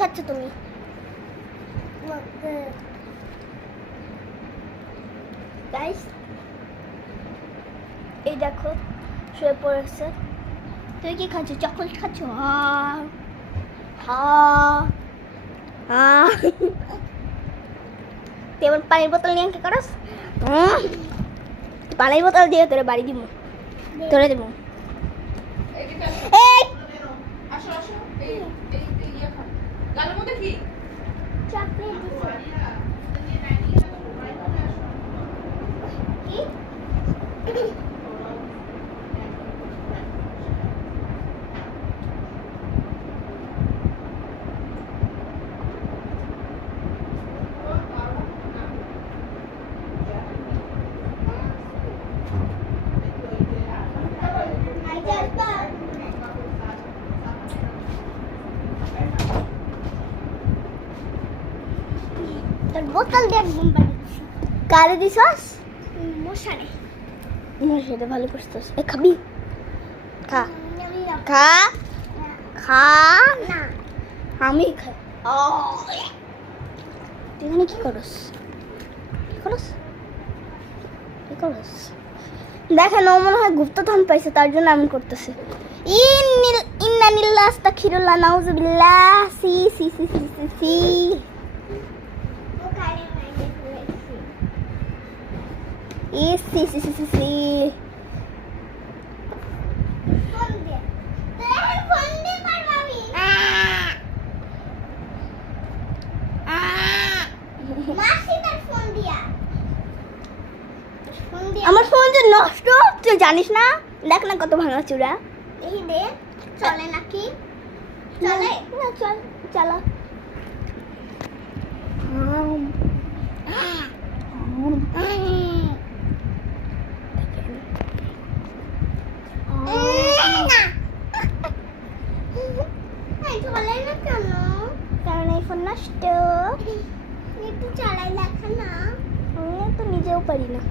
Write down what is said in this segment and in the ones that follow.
খাচ্ছ তুমি? গাইস এই দেখো শুয়ে পড়েছে। তুই কি খাচ্ছ? চকলেট খাচ্ছ? তুই আমার পানির বোতল নিয়ে কি করস? পানির বোতল দিয়ে তোরে বাড়ি দিব, তোরে দেবো। এই আসো আসো, এই ইয়ে খান। গালের মধ্যে কি? চকলেট দিছে। তোর বোতল দিয়ে একদম বাড়ি দিছি। কারে দিছস? মশারে। মশারে ভালো করছস। এ খাবি? খা খা খা না, আমি খাই। তুই এখানে কি করস? কি করস? কি করস? দেখেন ও মনে হয় গুপ্তধন পাইছে, তার জন্য এমন করতেছে। ইন্নানিল্লাহ আস্তাগফিরুল্লাহ নাউযুবিল্লাহ। সি সি সি সি সি সি সি সি সি সি সি আমার ফোন যে নষ্ট, তুই জানিস না? দেখ না কত ভাঙা চূড়া। এই দে, চলে নাকি? চলে না, চল চালা। চলে না কেন? কারণ এই ফোন নষ্ট। একটু চালাই দেখা না। আমি তো নিজেও পারি না।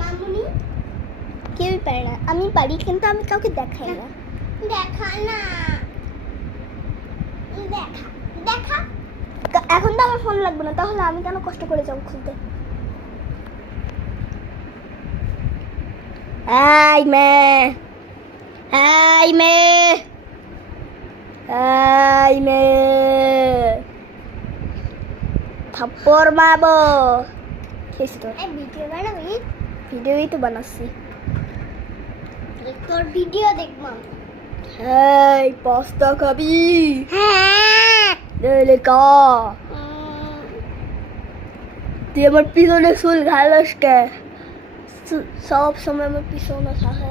মামুনি কেউই পারে না, আমি পারি কিন্তু আমি কাউকে দেখাই না। দেখা না, দেখা দেখা। এখন তো আমার ফোন লাগবে না, তাহলে আমি কেন কষ্ট করে যাবো খুলতে? এই মেয়ে, এই মেয়ে, এই মেয়ে, থাপ্পড় মারবো। খেয়েছি তোর ভিডিও বানাবি? ভিডিওই তো বানাচ্ছি। তোর ভিডিও দেখবো। এই পাস্তা খাবি? হ্যাঁ দে কা। তুই আমার পিছনে চুল ঘালস কে? সব সময় আমার পিছনে থাকে।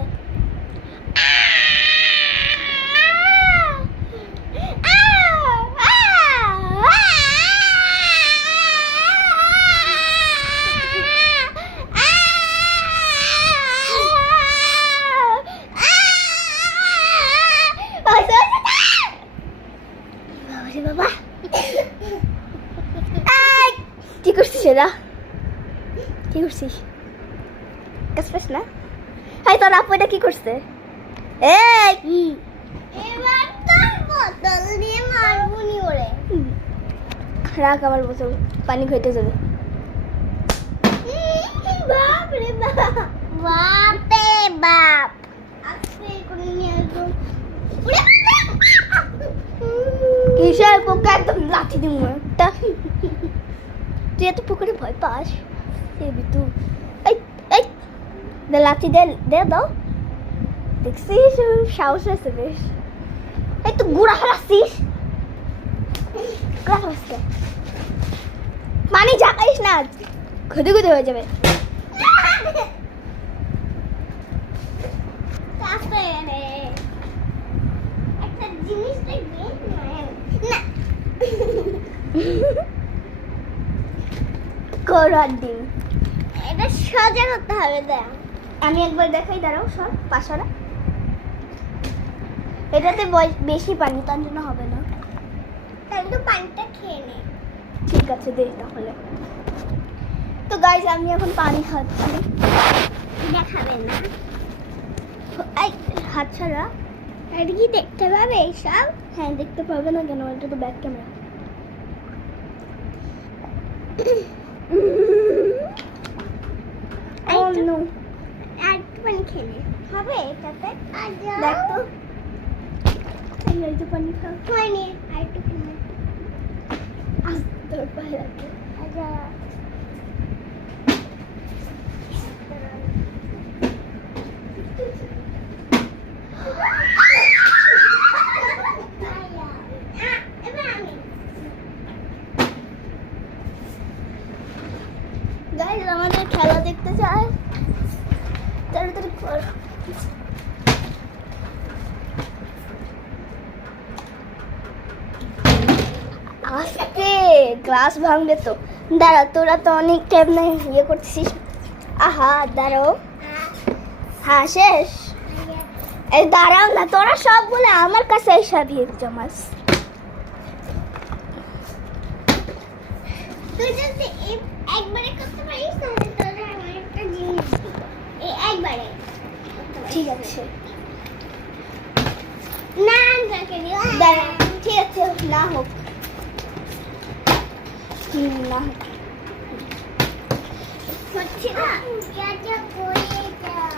বাবা কি করছিস? এরা কি করছিস? কাজ পাস না? হাই তোর আপু এটা কি করছে? এই এবার তোর বোতল দিয়ে মারবুনি ওরে। রাখ আমার বোতল, পানি খেতে যাবে। বাপ রে বাপ, বাপ রে বাপ। আজকে করে নিয়ে আসবো। কিসের পোকা? একদম লাঠি দিব একটা। তুই এত পুকুরে ভয় পাস? তুই এই এই দে লাঠি, দে দে দাও। দেখছিস সাহস আছে বেশ। এই তো গুড়া ফেলাচ্ছিস, গুড়া ফেলাচ্ছে। পানি ঝাঁকাইস না, খুদে খুদে হয়ে যাবে। একটা জিনিস দেখবি না করার দিন এটা সোজা করতে হবে। দেখ আমি একবার দেখাই, দাঁড়াও সর পাশারা। এটাতে বেশি পানি, তার জন্য হবে না। তাহলে তো পানিটা খেয়ে নে। ঠিক আছে দে তাহলে। তো গাইস আমি এখন পানি খাচ্ছি। দেখাবে না? এই হাত ছাড়া। এটা কি দেখতে পাবে এইসব? হ্যাঁ দেখতে পাবে না কেন, এটা তো ব্যাক ক্যামেরা। একটু পানি খেলে হবে এটাতে? দেখ তো একটু পানি খাও। পানি আর একটু খেলে আস্তে পায়ে রাখবে। আচ্ছা গাইস আমাদের খেলা দেখতে চায়, তাড়াতাড়ি কর। আস্তে, গ্লাস ভাঙবে তো। দাঁড়া, তোরা তো অনেক টাইম না ইয়ে করছিস। আহা দাঁড়াও। হ্যাঁ শেষ। এই দাঁড়াও না, তোরা সব বলে আমার কাছে এসব জমাস। তুই যদি একবারে করতে পারিস তাহলে তোরা আমার একটা জিনিস এই একবারে। ঠিক আছে না আমাকে দিও। দাঁড়া ঠিক আছে, না হোক না হচ্ছে না। যা যা করে যাও।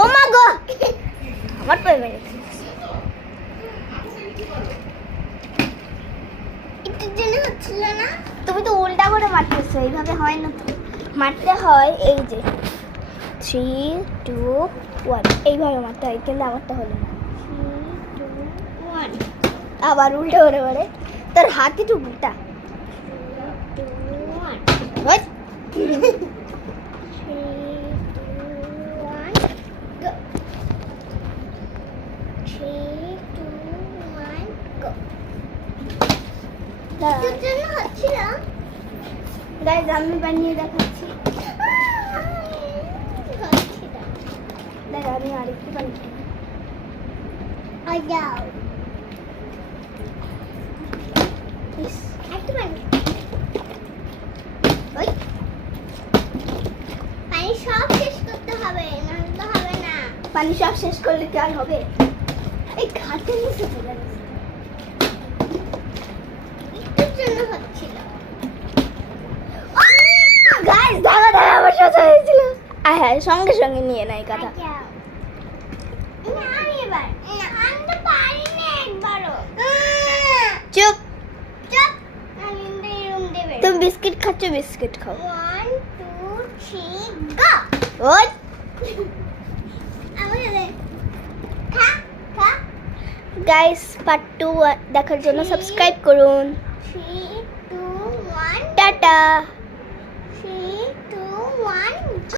ও মা গো, আমার পায়ে মেরে একটুর জন্য হচ্ছিল না। তুমি তো উল্টা করে মারতেছো, এইভাবে হয় না তো। মারতে হয় এই যে 3 2 1 এইভাবে মারতে হয়, কিন্তু আমারটা হলো না। 3 2 1 আবার উল্টা করে মারে। তোর হাতই তো উল্টা। 3 2 1 go 3 2 1 go। তোর জন্য হচ্ছিল। গাইস আমি বানিয়ে দেখাচ্ছি। দাঁড়া আমি আরেকটু বানিয়ে যাও। একটু বানিয়ে ওই পানি সব শেষ করতে হবে, নাহলে তো হবে না। পানি সব শেষ করলে কি আর হবে? এই ঘাটে নিচে চলে গেছে। একটুর জন্য হচ্ছিল। গাইস ধাগা ধাগা আমার সাথে হয়েছিল। হ্যাঁ সঙ্গে সঙ্গে নিয়ে নাই কথা। চুপ চুপ। তুমি বিস্কিট খাচ্ছ, বিস্কিট খাও। 1 2 3 গো। ওই গাইস পার্ট 2 দেখার জন্য সাবস্ক্রাইব করুন। 3 2 1 টাটা। 3 2 1